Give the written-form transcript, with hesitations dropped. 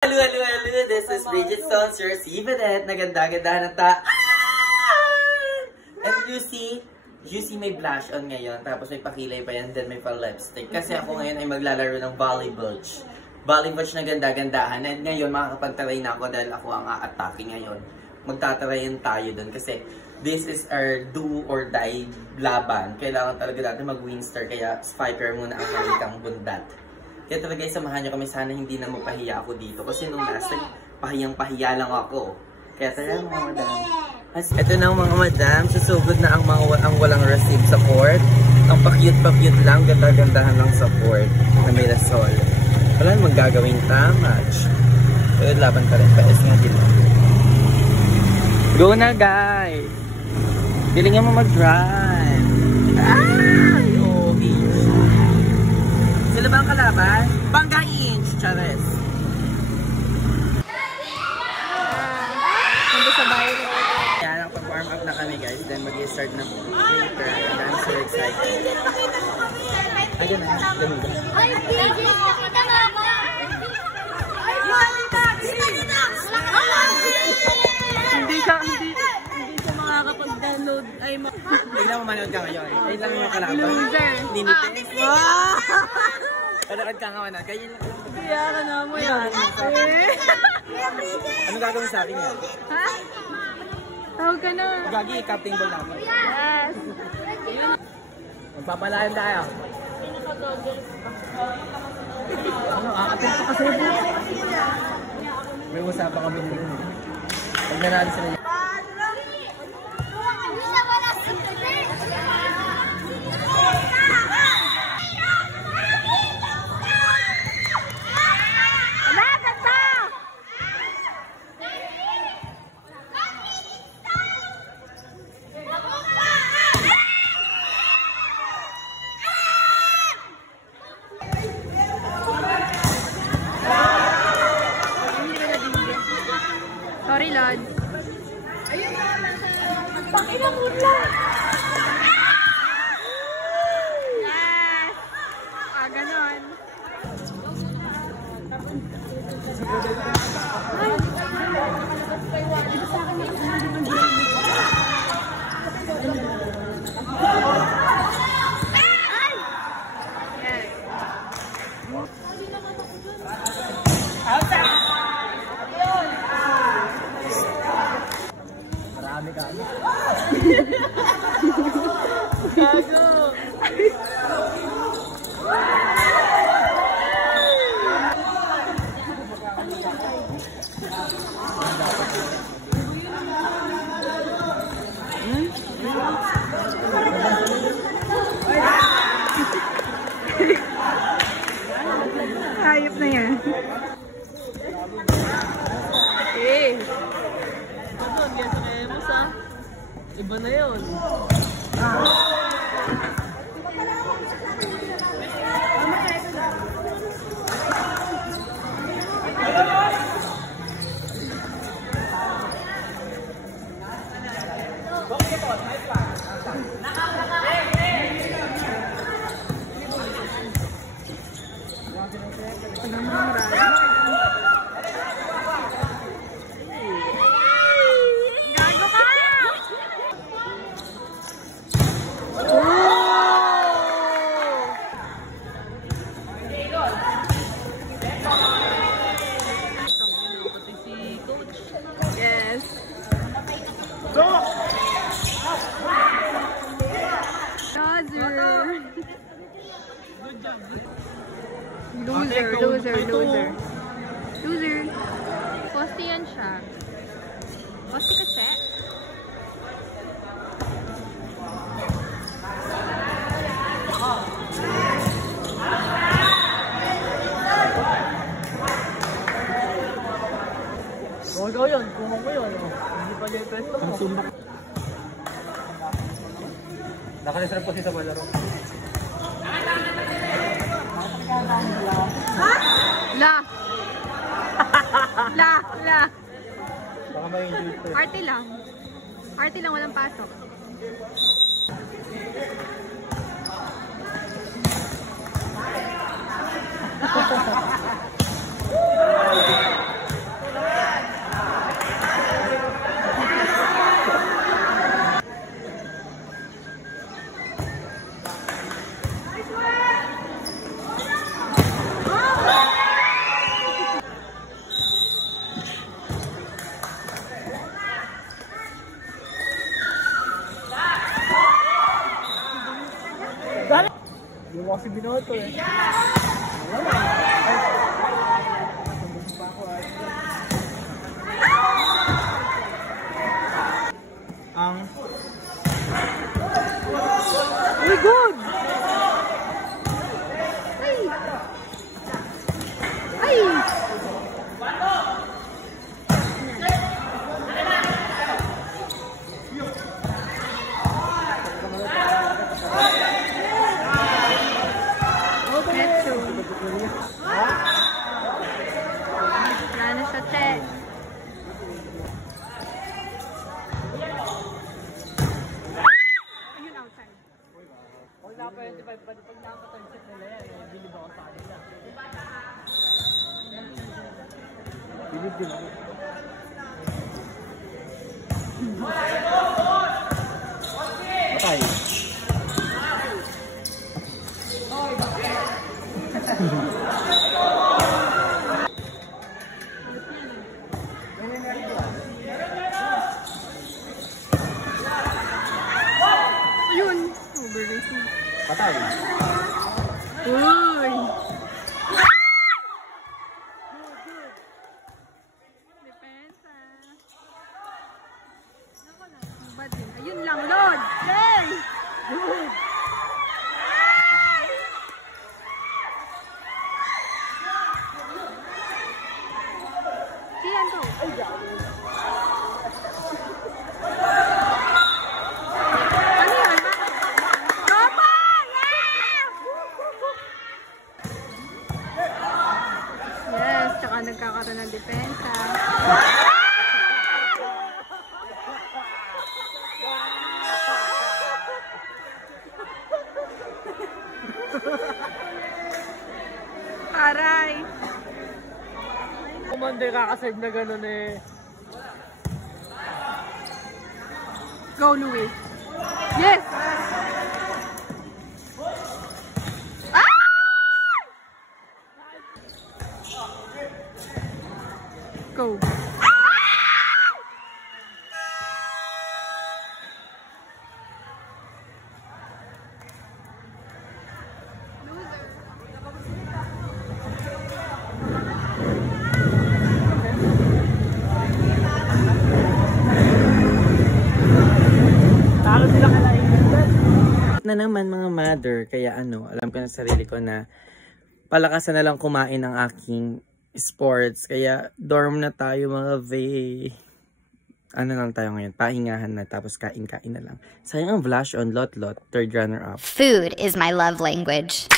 Hello, this is Bridget Stones, your Sivadet. Naganda-gandahan ng And you see may blush on ngayon, tapos may pakilay pa yan, then may pa-lipstick. Kasi ako ngayon ay maglalaro ng volleyball. Volleyball na ganda-gandahan. And ngayon, makakapagtaray na ako dahil ako ang a-attacking ngayon. Magtatarayan tayo dun kasi this is our do or die laban. Kailangan talaga natin mag-winster, kaya spiker muna ang malikang bundat. Kaya talaga samahan nyo kami, sana hindi na mapahiya ako dito. Kasi nung last time, pahiyang-pahiya lang ako. Kaya tara mga madam. Ito na mga madam, susugod na ang walang receive sa court. Ang pa-cute lang, ganda-gandahan lang sa court na may rasol. Wala namang gagawin match. Pero laban pa rin, paes nga din. Go na guys! Galingan mo mag-drive. Ay! Oh, Inch. Sila ba ang kalaban? Bangga Inch! Chares! Nandun sa bahay. Yan, nakapag-warm up na kami guys. Then mag-i-start na later. And I'm so excited. Ayan na, ganun. Ay, PJ! Nakita nga ako! Hindi siya makakapag-download. Tignan mo manood ka ngayon. Tignan mo yung kalaban. Loser. Limited. Panood ka nga manood. Kaya Kaya ka na mo yan. ano gagawin sa akin yan? Ha? Tawag ka na. Gagi, captain ball namin. Yes. Magpapalayan tayo. Ano, aatin ko kasi. May usapan kami dito. Pag nanalo sila. Sorry, Lord. Ayun na! Pakinamula! Yes! Ganon. Marami ka. Gago! Hayop na yan. Eh. Ano, hindi sa kaya mo sa iba na yun. Yes. Loser. Posti yan siya. Posti kasi. Ikaw yun, kuha mo yun. Hindi pa yung pesto mo. Nakalisarap kasi sa balaro. La! Baka may enjoy ito. Arte lang, walang pasok. kasi binoto eh. Ang... Uy, good! Ay! Ay! Metro. Ano sa check? Ayun outside. Pag napa-25 pa, pag napa-30 nila yan, bilib ako sa kanila. Bilib din ako. Patay. Yun. Overrated. Patay. Uy. Depensa. Ayun lang, Lord. Yay! Good. Siyan to. Ano yan? Tropa! Yes, tsaka nagkakaroon ng depensa. Aray! Commander kakasave na gano'n eh. Go, Louis. Yes! Ah! Go. Na naman mga mother, kaya alam ko na sarili ko na palakasan na lang kumain ng aking sports, kaya dorm na tayo mga vey. Ano lang tayo ngayon, pahingahan na tapos kain-kain na lang. Sayang ang Blush on Lot Lot, third runner up. Food is my love language.